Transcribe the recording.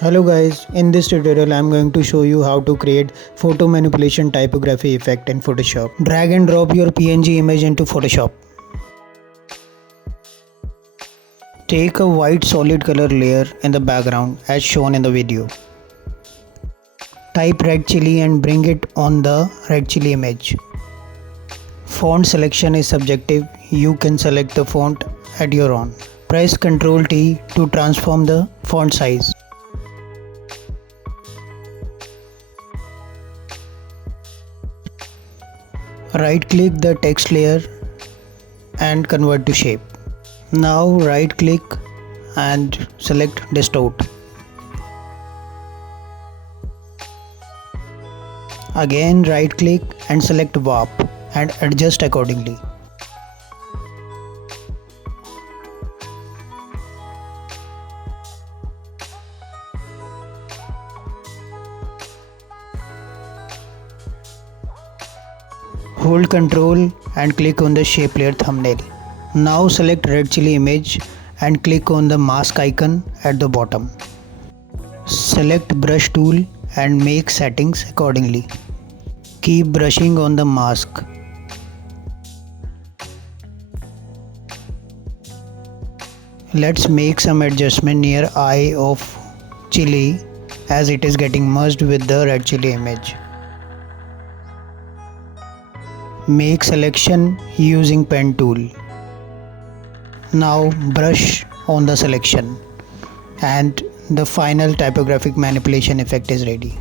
Hello guys, in this tutorial I am going to show you how to create photo manipulation typography effect in Photoshop. Drag and drop your PNG image into Photoshop. Take a white solid color layer in the background as shown in the video. Type red chili and bring it on the red chili image. Font selection is subjective, you can select the font at your own. Press Ctrl T to transform the font size. Right click the text layer and convert to shape. Now right click and select distort. Again right click and select warp and adjust accordingly. Hold Ctrl and click on the shape layer thumbnail. Now select red chili image and click on the mask icon at the bottom. Select brush tool and make settings accordingly. Keep brushing on the mask. Let's make some adjustment near eye of chili as it is getting merged with the red chili image. Make selection using pen tool. Now brush on the selection and the final typographic manipulation effect is ready.